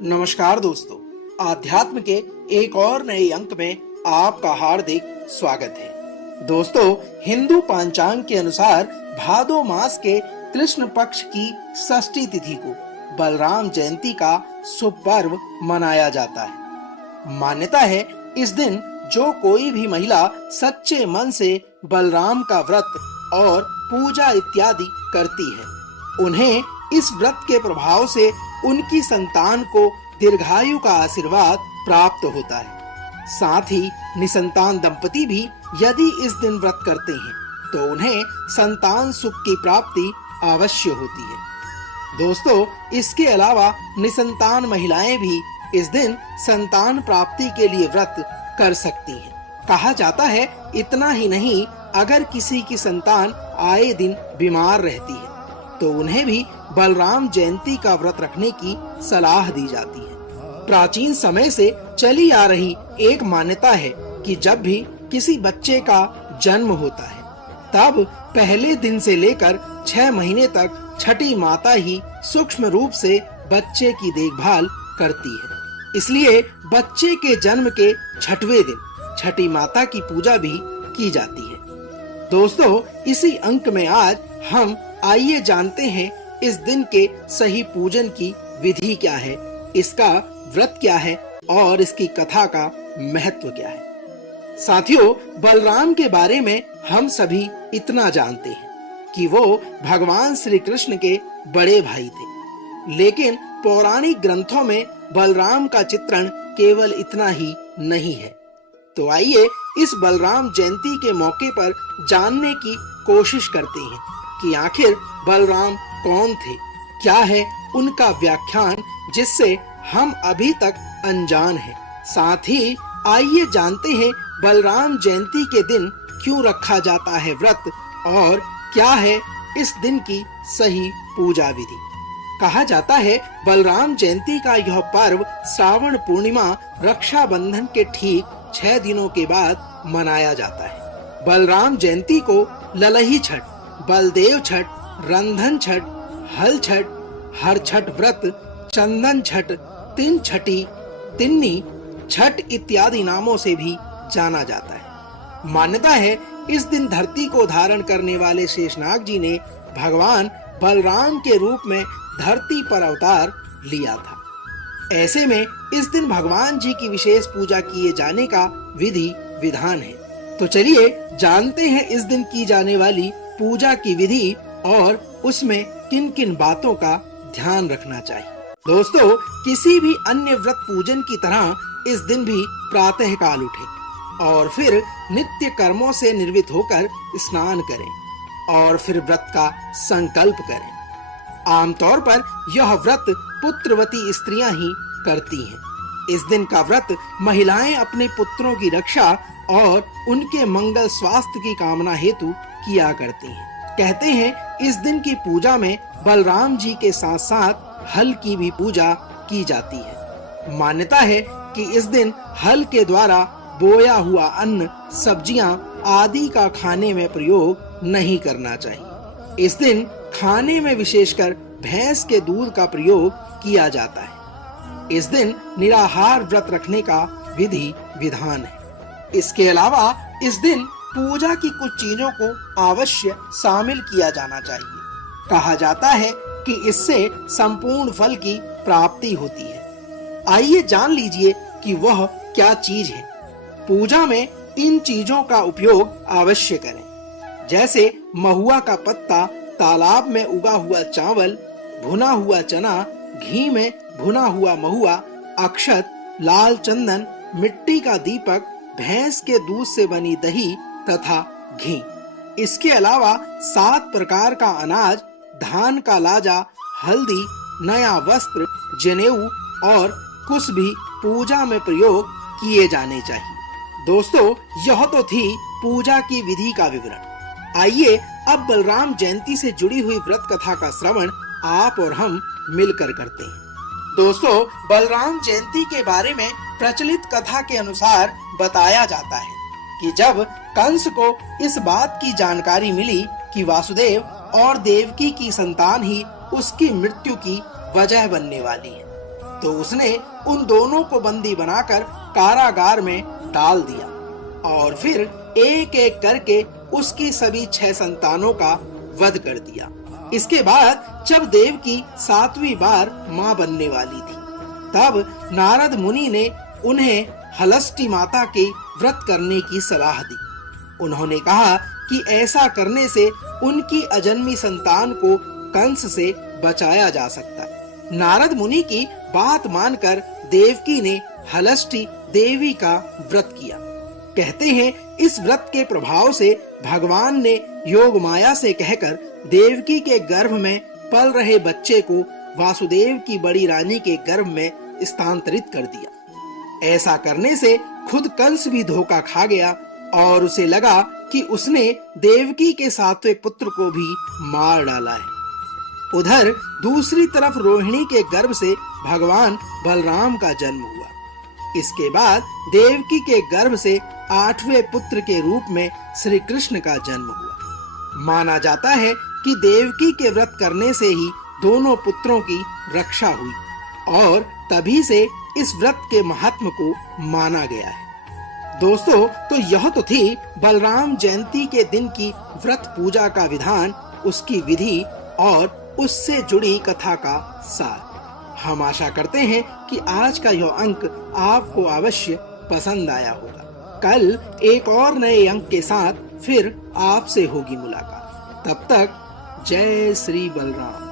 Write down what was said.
नमस्कार दोस्तों, आध्यात्म के एक और नए अंक में आपका हार्दिक स्वागत है। दोस्तों, हिंदू पंचांग के अनुसार भादो मास के कृष्ण पक्ष की षष्ठी तिथि को बलराम जयंती का शुभ पर्व मनाया जाता है। मान्यता है इस दिन जो कोई भी महिला सच्चे मन से बलराम का व्रत और पूजा इत्यादि करती है, उन्हें इस व्रत के प्रभाव से उनकी संतान को दीर्घायु का आशीर्वाद प्राप्त होता है। साथ ही निसंतान दंपति भी यदि इस दिन व्रत करते हैं तो उन्हें संतान सुख की प्राप्ति अवश्य होती है। दोस्तों, इसके अलावा निसंतान महिलाएं भी इस दिन संतान प्राप्ति के लिए व्रत कर सकती हैं। कहा जाता है इतना ही नहीं, अगर किसी की संतान आए दिन बीमार रहती है तो उन्हें भी बलराम जयंती का व्रत रखने की सलाह दी जाती है। प्राचीन समय से चली आ रही एक मान्यता है कि जब भी किसी बच्चे का जन्म होता है तब पहले दिन से लेकर 6 महीने तक छठी माता ही सूक्ष्म रूप से बच्चे की देखभाल करती है। इसलिए बच्चे के जन्म के 6वें दिन छठी माता की पूजा भी की जाती है। दोस्तों, इसी अंक में आज हम आइए जानते हैं इस दिन के सही पूजन की विधि क्या है, इसका व्रत क्या है और इसकी कथा का महत्व क्या है। साथियों, बलराम के बारे में हम सभी इतना जानते हैं कि वो भगवान श्री कृष्ण के बड़े भाई थे, लेकिन पौराणिक ग्रंथों में बलराम का चित्रण केवल इतना ही नहीं है। तो आइए इस बलराम जयंती के मौके पर जानने की कोशिश करते हैं कि आखिर बलराम कौन थे, क्या है उनका व्याख्यान जिससे हम अभी तक अनजान हैं। साथ ही आइए जानते हैं बलराम जयंती के दिन क्यों रखा जाता है व्रत और क्या है इस दिन की सही पूजा विधि। कहा जाता है बलराम जयंती का यह पर्व श्रावण पूर्णिमा रक्षाबंधन के ठीक 6 दिनों के बाद मनाया जाता है। बलराम जयंती को ललही छठ, बलदेव छठ, रंधन छठ, हल छठ, हर छठ व्रत, चंदन छठ, तिन छठी, तिन्नी छठ इत्यादि नामों से भी जाना जाता है। मान्यता है इस दिन धरती को धारण करने वाले शेषनाग जी ने भगवान बलराम के रूप में धरती पर अवतार लिया था। ऐसे में इस दिन भगवान जी की विशेष पूजा किए जाने का विधि विधान है। तो चलिए जानते हैं इस दिन की जाने वाली पूजा की विधि और उसमें किन किन बातों का ध्यान रखना चाहिए। दोस्तों, किसी भी अन्य व्रत पूजन की तरह इस दिन भी प्रातः काल उठें और फिर नित्य कर्मों से निर्वृत्त होकर स्नान करें और फिर व्रत का संकल्प करें। आमतौर पर यह व्रत पुत्रवती स्त्रियां ही करती हैं। इस दिन का व्रत महिलाएं अपने पुत्रों की रक्षा और उनके मंगल स्वास्थ्य की कामना हेतु किया करती हैं। कहते हैं इस दिन की पूजा में बलराम जी के साथ साथ हल की भी पूजा की जाती है। मान्यता है कि इस दिन हल के द्वारा बोया हुआ अन्न, सब्जियां आदि का खाने में प्रयोग नहीं करना चाहिए। इस दिन खाने में विशेषकर भैंस के दूध का प्रयोग किया जाता है। इस दिन निराहार व्रत रखने का विधि विधान है। इसके अलावा इस दिन पूजा की कुछ चीजों को अवश्य शामिल किया जाना चाहिए। कहा जाता है कि इससे संपूर्ण फल की प्राप्ति होती है। आइए जान लीजिए कि वह क्या चीज है। पूजा में इन चीजों का उपयोग अवश्य करें, जैसे महुआ का पत्ता, तालाब में उगा हुआ चावल, भुना हुआ चना, घी में भुना हुआ महुआ, अक्षत, लाल चंदन, मिट्टी का दीपक, भैंस के दूध से बनी दही तथा घी। इसके अलावा 7 प्रकार का अनाज, धान का लाजा, हल्दी, नया वस्त्र, जनेऊ और कुश भी पूजा में प्रयोग किए जाने चाहिए। दोस्तों, यह तो थी पूजा की विधि का विवरण। आइए अब बलराम जयंती से जुड़ी हुई व्रत कथा का श्रवण आप और हम मिलकर करते हैं। दोस्तों, बलराम जयंती के बारे में प्रचलित कथा के अनुसार बताया जाता है कि जब कंस को इस बात की जानकारी मिली कि वासुदेव और देवकी की संतान ही उसकी मृत्यु की वजह बनने वाली है, तो उसने उन दोनों को बंदी बनाकर कारागार में डाल दिया और फिर एक एक करके उसकी सभी 6 संतानों का वध कर दिया। इसके बाद जब देवकी 7वीं बार मां बनने वाली थी, तब नारद मुनि ने उन्हें हलष्टी माता के व्रत करने की सलाह दी। उन्होंने कहा कि ऐसा करने से उनकी अजन्मी संतान को कंस से बचाया जा सकता है। नारद मुनि की बात मानकर देवकी ने हलष्टी देवी का व्रत किया। कहते हैं इस व्रत के प्रभाव से भगवान ने योग माया से कहकर देवकी के गर्भ में पल रहे बच्चे को वासुदेव की बड़ी रानी के गर्भ में स्थानांतरित कर दिया। ऐसा करने से खुद कंस भी धोखा खा गया और उसे लगा कि उसने देवकी के 7वें पुत्र को भी मार डाला है। उधर दूसरी तरफ रोहिणी के गर्भ से भगवान बलराम का जन्म हुआ। इसके बाद देवकी के गर्भ से 8वें पुत्र के रूप में श्री कृष्ण का जन्म हुआ। माना जाता है कि देवकी के व्रत करने से ही दोनों पुत्रों की रक्षा हुई और तभी से इस व्रत के महात्म को माना गया है। दोस्तों, तो यह तो थी बलराम जयंती के दिन की व्रत पूजा का विधान, उसकी विधि और उससे जुड़ी कथा का सार। हम आशा करते हैं कि आज का यह अंक आपको अवश्य पसंद आया होगा। कल एक और नए अंक के साथ फिर आपसे होगी मुलाकात। तब तक जय श्री बलराम।